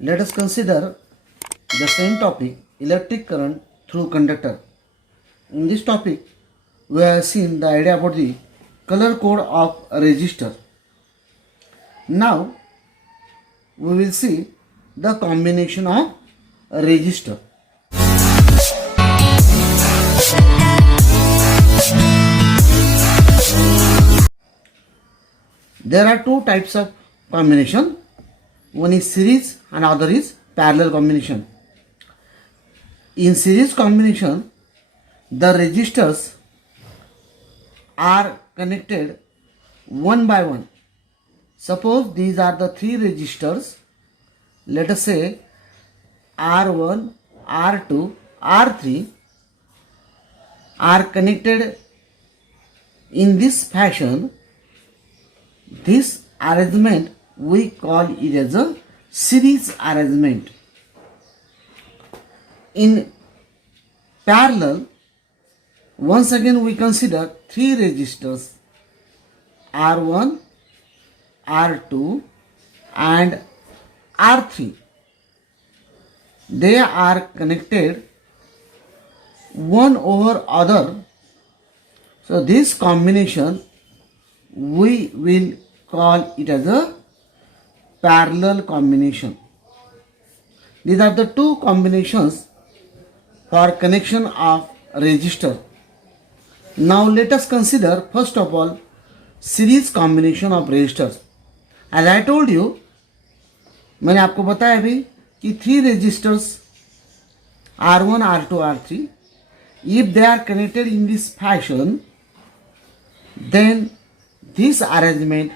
Let us consider the same topic, electric current through conductor. In this topic, we have seen the idea about the color code of a resistor. Now, we will see the combination of a resistor. There are two types of combination. One is series and other is parallel combination. In series combination, the resistors are connected one by one. Suppose these are the three resistors. Let us say R1, R2, R3 are connected in this fashion. This arrangement we call it as a series arrangement. In parallel, once again we consider three resistors R1, R2 and R3. They are connected one over other. So this combination we will call it as a parallel combination. These are the two combinations for connection of resistor. Now let us consider first of all series combination of resistors. As I told you, मैंने आपको बताया अभी कि three resistors R1, R2, R3, if they are connected in this fashion, then this arrangement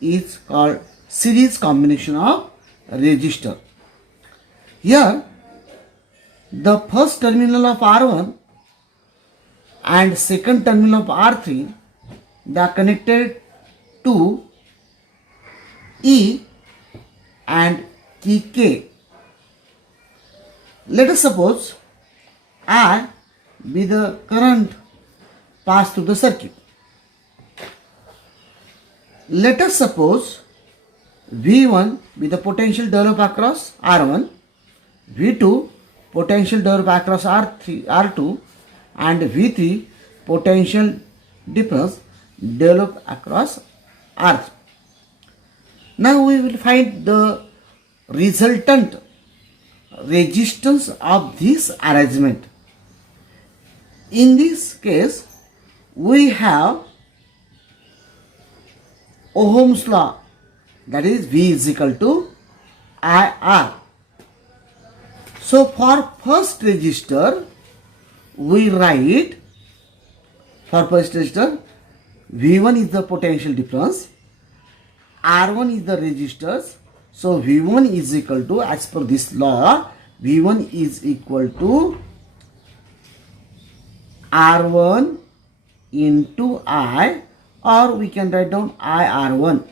is called series combination of resistor. Here, the first terminal of R1 and second terminal of R3, they are connected to E and K. Let us suppose I be the current passed through the circuit. Let us suppose V1 be the potential developed across R1, V2 potential developed across R2 and V3 potential difference developed across R3. Now we will find the resultant resistance of this arrangement. In this case, we have Ohm's law, that is V is equal to IR. So for first resistor, we write for first resistor V1 is the potential difference, R1 is the resistors. So V1 is equal to, as per this law, V1 is equal to R1 into I, or we can write down IR1.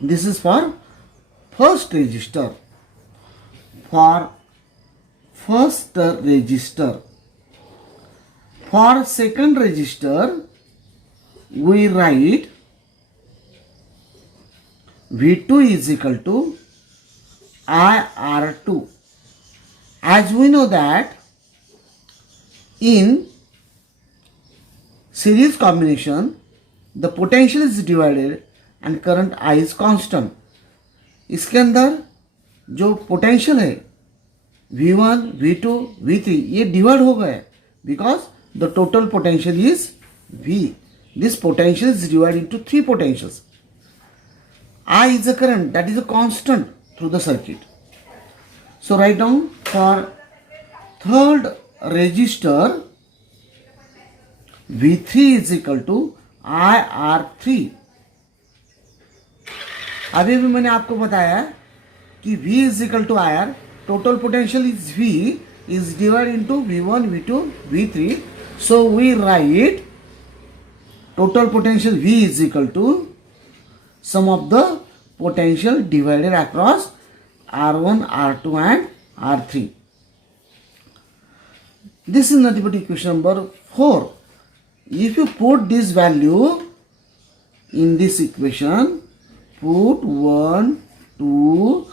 This is for first resistor. For first resistor. For second resistor, we write V2 is equal to IR2. As we know that in series combination, the potential is divided and current I is constant. इसके अंदर जो potential है V1, V2, V3 ये divide हो गए because the total potential is V. This potential is divided into three potentials. I is a current, that is a constant through the circuit. So write down for third resistor V3 is equal to IR3. अभी भी मैंने आपको बताया कि V is equal to IR, total potential is V, is divided into V1, V2, V3. So we write total potential V is equal to sum of the potential divided across R1, R2 and R3. This is nothing but equation number 4. If you put this value in this equation, put 1, 2,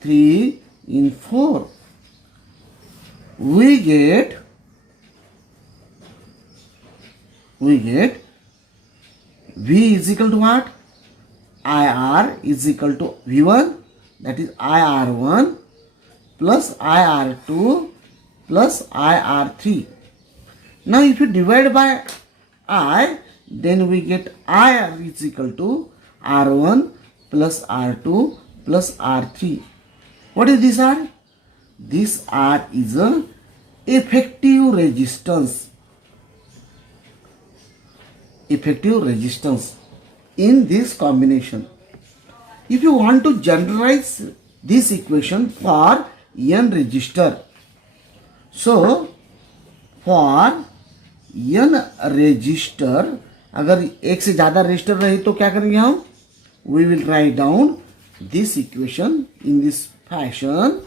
3 in 4. We get V is equal to what? IR is equal to V1, that is IR1 plus IR2 plus IR3. Now if you divide by I, then we get IR is equal to R1 plus R2 plus R3. What is this R? This R is a effective resistance. Effective resistance in this combination. If you want to generalize this equation for n resistor, so for n resistor, अगर एक से ज़्यादा resistor रहे तो क्या करेंगे हम? We will write down this equation in this fashion.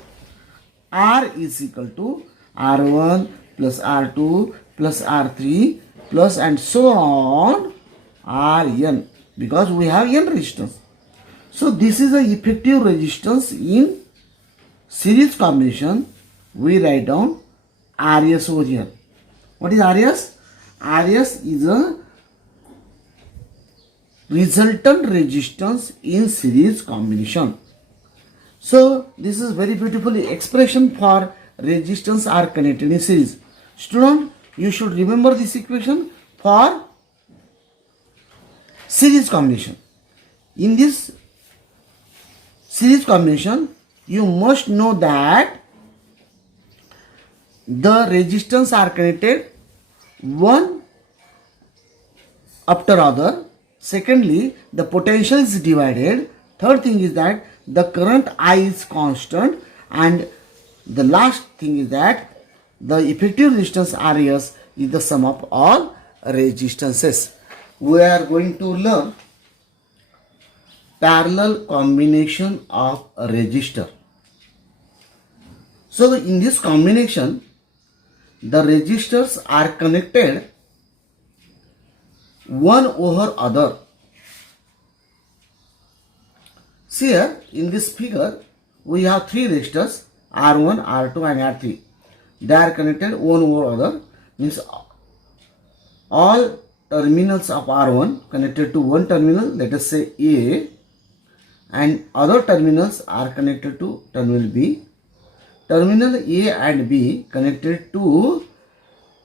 R is equal to R1 plus R2 plus R3 plus and so on Rn, because we have n resistance. So this is the effective resistance in series combination. We write down Rs over here. What is Rs? Rs is a resultant resistance in series combination. So this is very beautifully expression for resistance are connected in series. Student, you should remember this equation for series combination. In this series combination, you must know that the resistance are connected one after other. Secondly, the potential is divided. Third thing is that the current I is constant, and the last thing is that the effective resistance Rs is the sum of all resistances. We are going to learn parallel combination of a resistor. So in this combination, the resistors are connected one over other. See here in this figure we have three resistors R1, R2 and R3. They are connected one over other, means all terminals of R1 connected to one terminal, let us say A, and other terminals are connected to terminal B. Terminal A and B connected to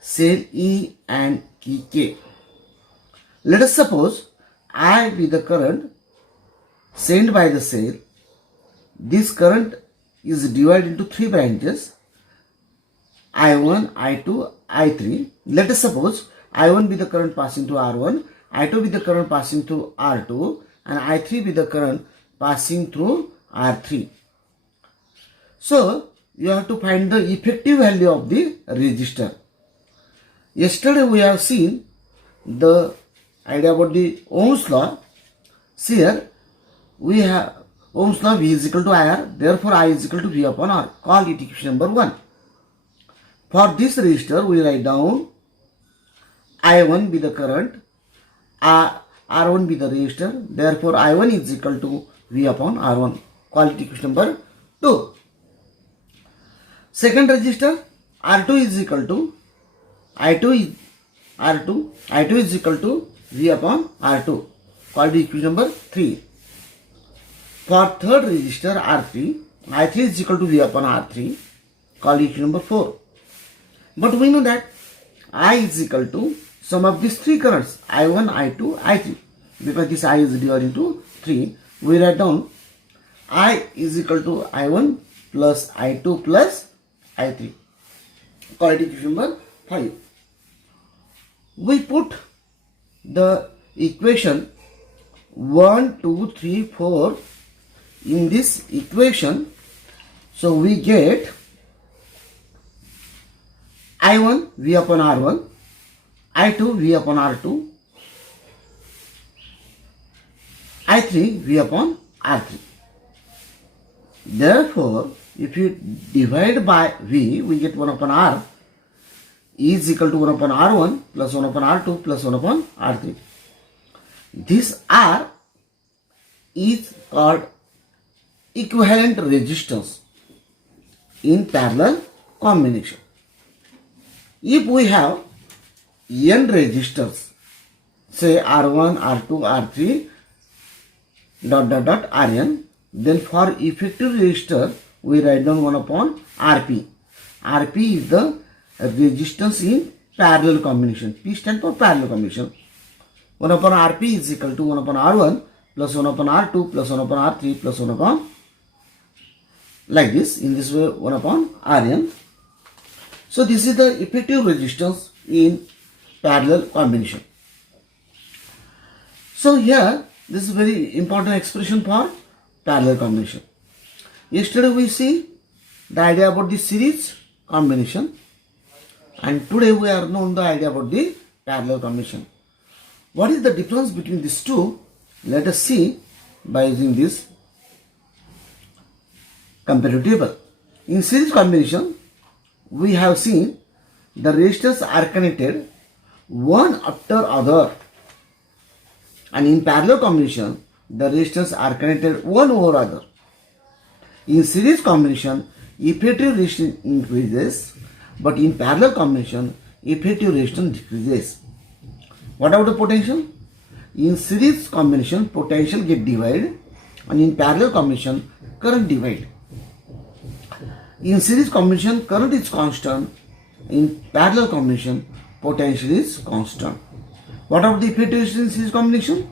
cell E and key K. Let us suppose I be the current sent by the cell. This current is divided into three branches, I1, I2, I3. Let us suppose I1 be the current passing through R1, I2 be the current passing through R2, and I3 be the current passing through R3. So you have to find the effective value of the resistor. Yesterday we have seen the idea about the Ohm's law. See here we have Ohm's law, V is equal to IR, therefore I is equal to V upon R. Call it equation number 1. For this resistor we write down I1 be the current, R1 be the resistor, therefore I1 is equal to V upon R1. Call it equation number 2. Second resistor R2 is equal to I2 is equal to V upon R2. Call it equation number 3. For third resistor R3, I3 is equal to V upon R3. Call it equation number 4. But we know that I is equal to sum of these three currents, I1, I2, I3. Because this I is divided into 3, we write down I is equal to I1 plus I2 plus I3. Call it equation number 5. We put the equation 1, 2, 3, 4 in this equation. So we get I1 V upon R1, I2 V upon R2, I3 V upon R3. Therefore, if you divide by V, we get 1 upon R is equal to 1 upon R1 plus 1 upon R2 plus 1 upon R3. This R is called equivalent resistance in parallel combination. If we have n resistors, say R1, R2, R3, Rn, then for effective resistor, we write down 1 upon Rp. Rp is the resistance in parallel combination. P stands for parallel combination. 1 upon Rp is equal to 1 upon R1 plus 1 upon R2 plus 1 upon R3 plus 1 upon, like this, in this way 1 upon Rn. So this is the effective resistance in parallel combination. So here, this is very important expression for parallel combination. Yesterday we see the idea about the series combination, and today we are known the idea about the parallel combination. What is the difference between these two? Let us see by using this comparative table. In series combination, we have seen the resistors are connected one after other, and in parallel combination, the resistors are connected one over other. In series combination, effective resistance increases, but in parallel combination, effective resistance decreases. What about the potential? In series combination, potential get divided, and in parallel combination, current divide. In series combination, current is constant. In parallel combination, potential is constant. What about the effective resistance in series combination?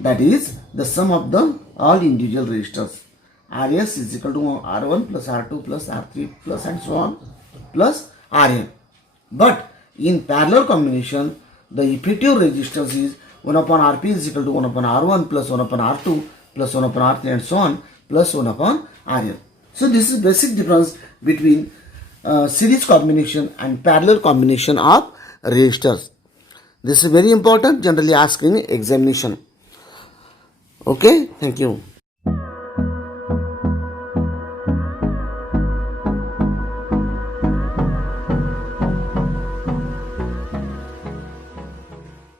That is the sum of the all individual resistors. Rs is equal to R1 plus R2 plus R3 plus and so on plus Rn. But in parallel combination, the effective resistance is 1 upon Rp is equal to 1 upon R1 plus 1 upon R2 plus 1 upon R3 and so on plus 1 upon Rn. So this is basic difference between series combination and parallel combination of resistors. This is very important, generally asked in examination. Okay, thank you.